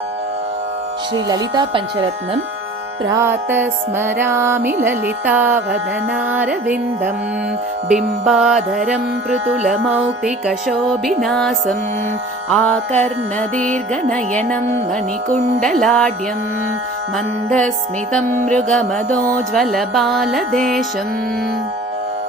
श्रीललिता पञ्चरत्नम्। प्रातः स्मरामि ललितावदनारविन्दम् बिम्बाधरं पृथुलमौक्तिकशोभिनासम् आकर्णदीर्घनयनं मणिकुण्डलाढ्यं मन्दस्मितं मृगमदोज्ज्वलबालदेशम्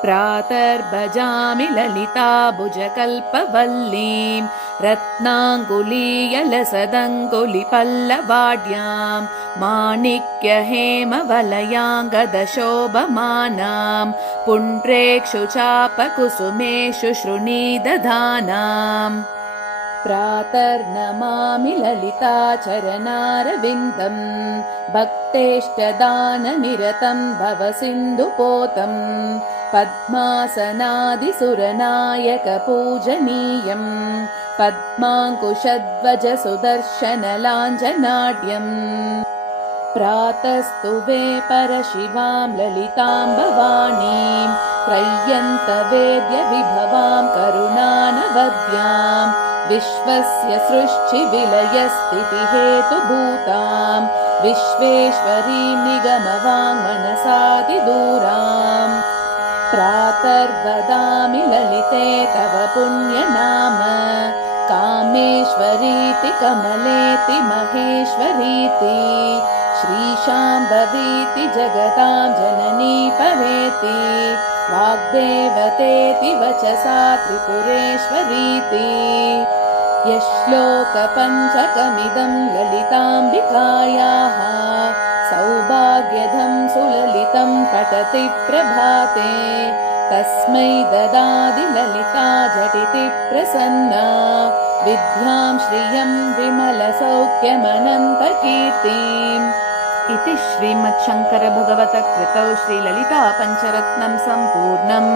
प्रातर्भजामि ललिताभुजकल्पवल्लीं रत्नाङ्गुलीयलसदङ्गुलिपल्लवाढ्यां माणिक्यहेमवलयाङ्गदशोभमानां पुण्ड्रेक्षुचापकुसुमेषु श्रुणीदधानाम् प्रातर्नमामि ललिताचरणारविन्दम् भक्तेष्टदाननिरतं भवसिन्धुपोतम् पद्मासनादिसुरनायकपूजनीयम् पद्माङ्कुशध्वजसुदर्शनलाञ्जनाढ्यम् प्रातस्तुवे परशिवां ललितां भवानीं त्रय्यन्तवेद्यविभवां करुणानवद्याम् विश्वस्य सृष्टिविलयस्थितिहेतुभूतां विश्वेश्वरीं निगमवाङ्मनसातिदूराम् प्रातर्वदामि ललिते तव पुण्यनाम कामेश्वरीति कमलेति महेश्वरीति श्रीशाम्भवीति जगतां जननी परेति वाग्देवतेति वचसा त्रिपुरेश्वरीति यश्लोकपञ्चकमिदं ललिताम्बिकायाः सौभाग्यधं सुललितं पठति प्रभाते तस्मै ददाति ललिता झटिति प्रसन्ना विद्यां श्रियं विमलसौख्यमनन्तकीर्तिम्। इति श्रीमच्छङ्करभगवतकृतौ श्रीललिता पञ्चरत्नं सम्पूर्णम्।